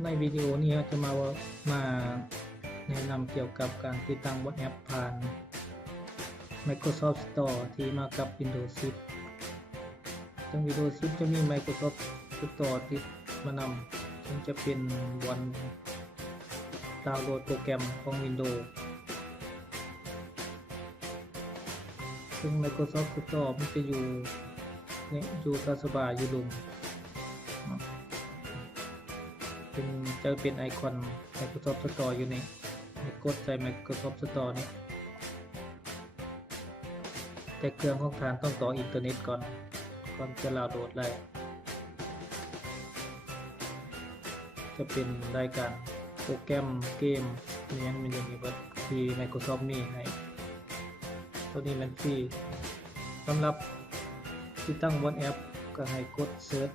ในวิดีโอนี้เราจะมาแนะนำเกี่ยวกับการติดตั้งบนแอปผ่าน Microsoft Store ที่มากับ Windows 10 ซึ่ง Windows 10 จะมี Microsoft Store ติดมานำซึ่งจะเป็นวันดาวน์โหลดโปรแกรมของ Windows ซึ่ง Microsoft Store มันจะอยู่ตาสบายอยู่ลุมจะเป็นไอคอน Microsoft Store อยู่นี่ให้กดใส่ Microsoft Store นี่แต่เครื่องของท่านต้องต่ออินเทอร์เน็ตก่อนจะดาวน์โหลดได้จะเป็นรายการโปรแกรมเกมยังมีอย่างนี้ว่าที่ Microsoft มีให้ตัวนี้มันฟรีสำหรับที่ตั้งบนแอปก็ให้กดเซิร์ช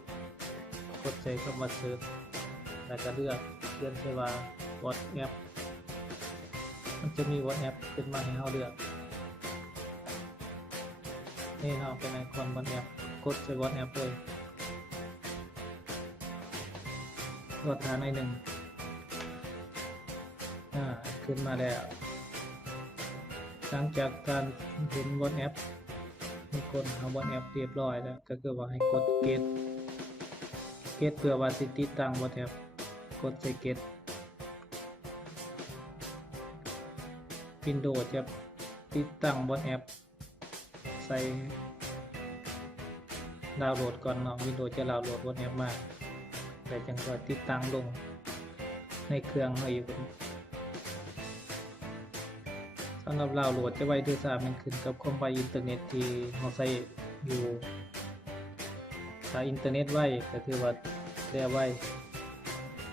กดใส่คำว่าเซิร์ชแล้วก็เลื่อนใส่ว่า WhatsApp มันจะมี WhatsApp ขึ้นมาให้เราเลือกนี่เราเป็นไอคอน WhatsApp กดใส่ WhatsApp เลยรอทานในหนึ่งขึ้นมาแล้วหลังจากการเห็น WhatsApp มีคนเอา WhatsApp เรียบร้อยแล้วก็คือว่าให้กดเกตเพื่อว่าสิติดตั้ง WhatsApp กดใส่เกต Windows จะติดตั้งบนแอปใส่ดาวน์โหลดก่อนเนาะ Windows จะดาวน์โหลดบนแอปมาแต่จังก็ติดตั้งลงในเครื่องเราอยู่สำหรับดาวน์โหลดจะไวหรือช้ามันขึ้นกับความไวอินเทอร์เน็ตที่เราใช้อยู่ถ้าอินเทอร์เน็ตไวก็ถือว่าได้ไว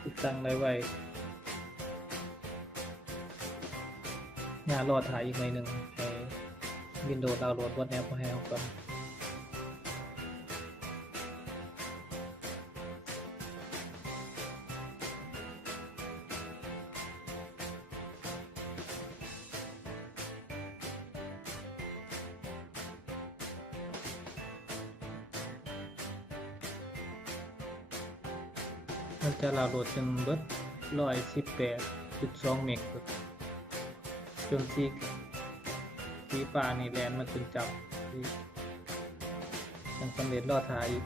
ติดตั้งได้ไวรอถ่ายอีกหน่อยหนึ่งให้ Windows ดาวน์โหลดบนแอปมาให้เราก่อนมันจะดาวน์โหลดจนเบิด 118.2 เมกจนสีฟ้านี่แลนมาจนจับยังสำเร็จรอถ่ายอีก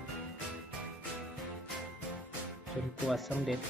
จนกว่าสำเร็จ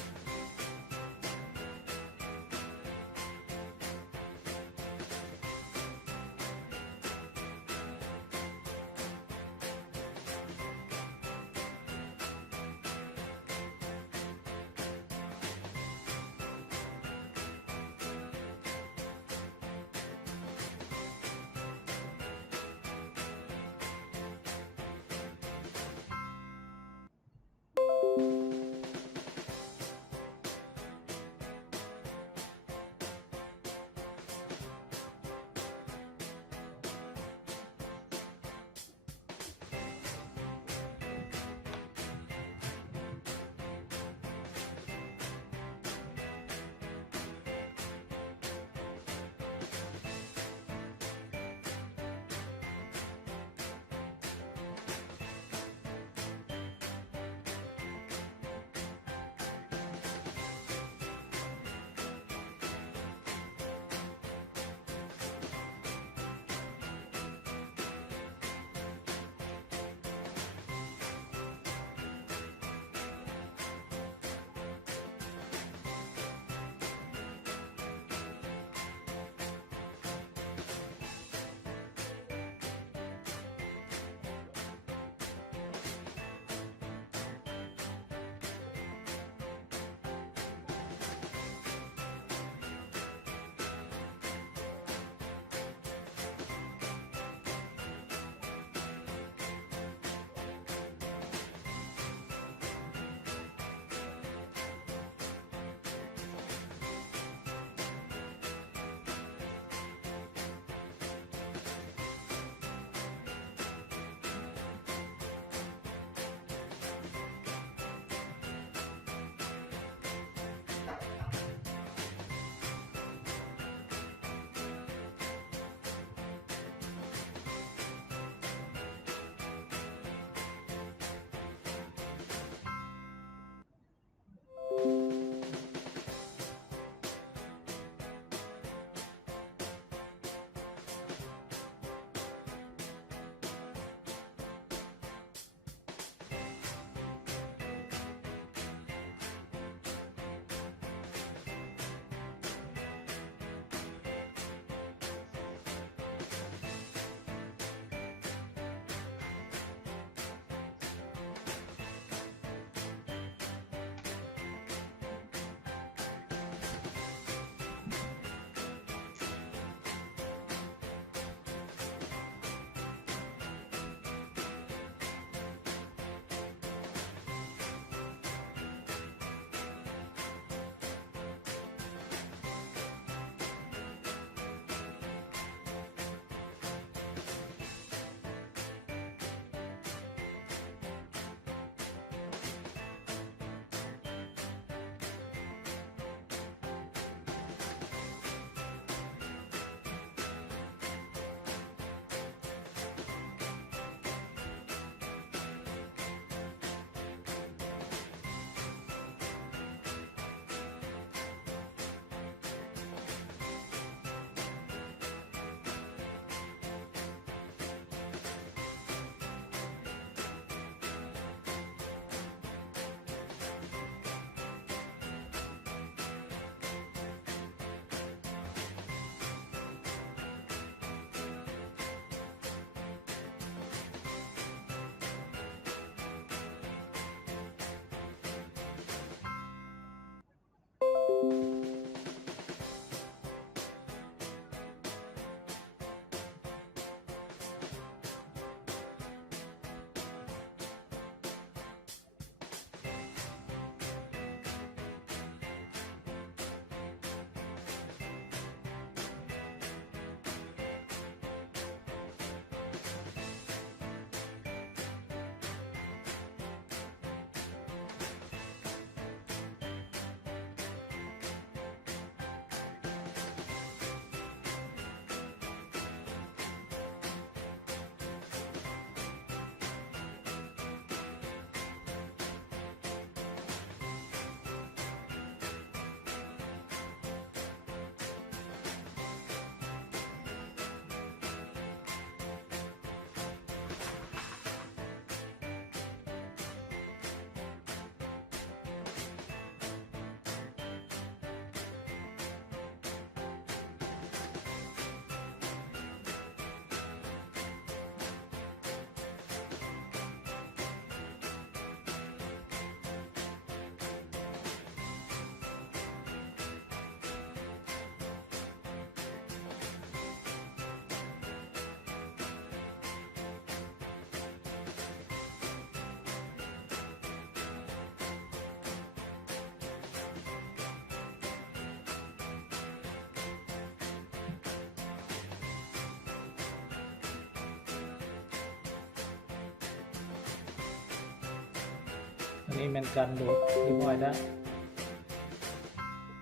อันนี้เป็นการโหลดเรียบร้อยแล้ว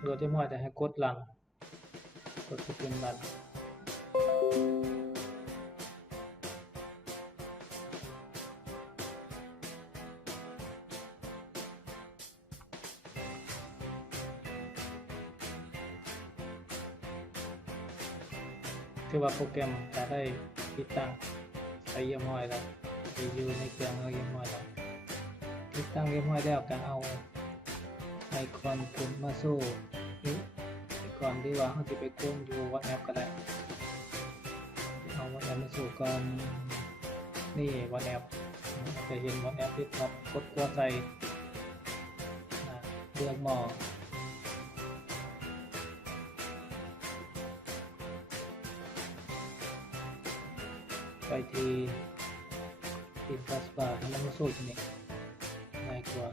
โหลดเรียบร้อยแต่ให้กดรันกดสปินรันคือว่าโปรแกรมจะได้ติดตั้งไปเรียบร้อยแล้วไปอยู่ในเครื่องเราเรียบร้อยแล้วติดตั้งเรียบร้อยแล้วก็เอาไอคอนขึ้นมาสู้ไอคอนที่ว่าเขาจะไปก้มอยู่วัดแอปก็ได้เอาวัดแอปมาสู่ก่อนนี่วัดแอปจะเห็นวัดแอปที่ท็อปกดตัวใจเลือกหมอไปที่ทัสบาร์ให้มันมาสู้ตรงนี้ง่ายกว่า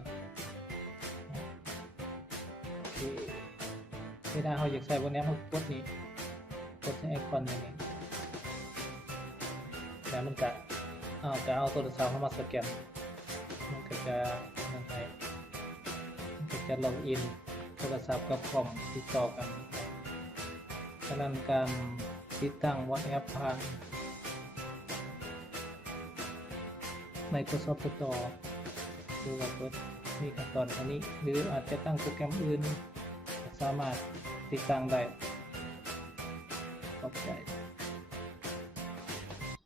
ที่ได้เขาอยากใส่บนนี้เขากดนี้กดที่ไอคอนอย่างนี้แล้วมันจะเอาโทรศัพท์เข้ามาสแกนมันก็จะยังไงมันก็จะล็อกอินโทรศัพท์กับคอมติดต่อกันฉะนั้นการติดตั้งวัดแอปผ่าน Microsoft Store คือว่าเปิดมีขั้นตอนอันนี้หรืออาจจะตั้งโปรแกรมอื่นสามารถติดตั้งได้ขอบใจ